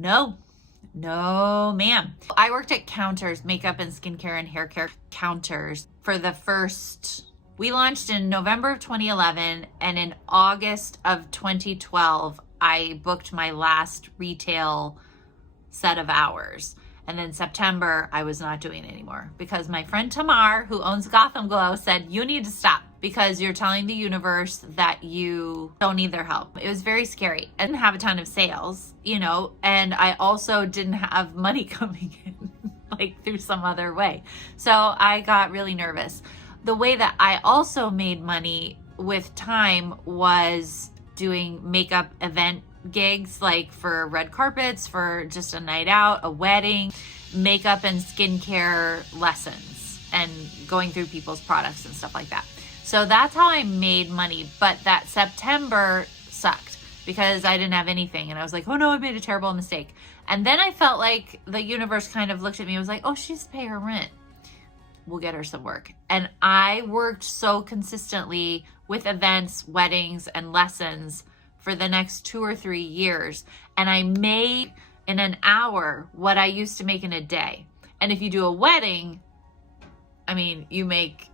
No, ma'am. I worked at counters, makeup and skincare and hair care counters for the first, we launched in November of 2011, and in August of 2012, I booked my last retail set of hours. And then September, I was not doing it anymore because my friend Tamar, who owns Gotham Glow, said, you need to stop because you're telling the universe that you don't need their help. It was very scary. I didn't have a ton of sales, you know, and I also didn't have money coming in like through some other way. So I got really nervous. The way that I also made money with time was doing makeup event gigs, like for red carpets, for just a night out, a wedding, makeup and skincare lessons, and going through people's products and stuff like that. So that's how I made money. But that September sucked because I didn't have anything. And I was like, oh no, I made a terrible mistake. And then I felt like the universe kind of looked at me and was like, oh, she's pay her rent. We'll get her some work. And I worked so consistently with events, weddings, and lessons for the next 2 or 3 years. And I made in an hour what I used to make in a day. And if you do a wedding, I mean, you make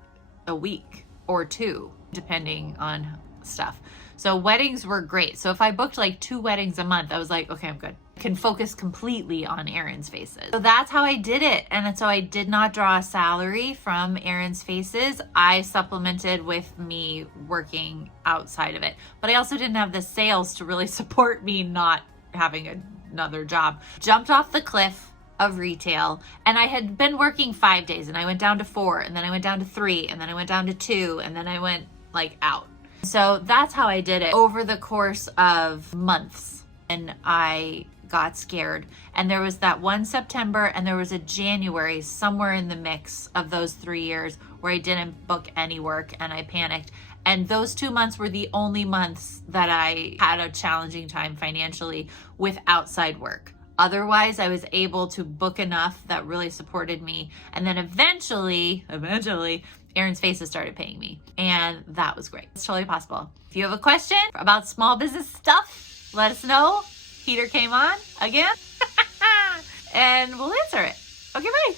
a week or 2, depending on stuff. So weddings were great. So if I booked like 2 weddings a month, I was like, okay, I'm good. I can focus completely on Erin's Faces. So that's how I did it. And so I did not draw a salary from Erin's Faces. I supplemented with me working outside of it. But I also didn't have the sales to really support me not having another job. Jumped off the cliff of retail, and I had been working 5 days, and I went down to 4, and then I went down to 3, and then I went down to 2, and then I went like out. So that's how I did it over the course of months. And I got scared. And there was that one September and there was a January somewhere in the mix of those 3 years where I didn't book any work and I panicked. And those 2 months were the only months that I had a challenging time financially with outside work. Otherwise, I was able to book enough that really supported me. And then eventually, Erin's Faces started paying me. And that was great. It's totally possible. If you have a question about small business stuff, let us know. Heater came on again. And we'll answer it. Okay, bye.